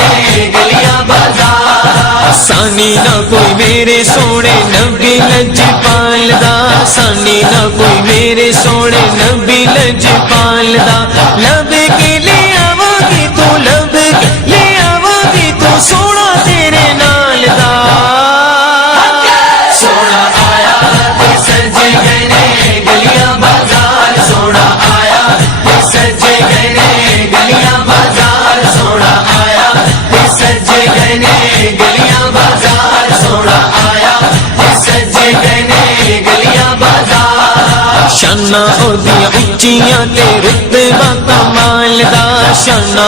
गए गलियां बाजार। सानी ना कोई मेरे सोने नबी लजपाल दा, सानी ना कोई मेरे सोने नबी लजपाल दा। लब के ले आवागी तू, लब के ले आवागी तू, सोना तेरे नाल दा। सोना आया ते सज गए गलियां बाजार, सोना आया ते सज गए गलियां बाजार, सोना आया ते सज गए गलियां बाजार, सोना आया ते सज गए गलियां बाजार। शाना ओदियां उच्चियां ते रुतबा कमाल दा, शाना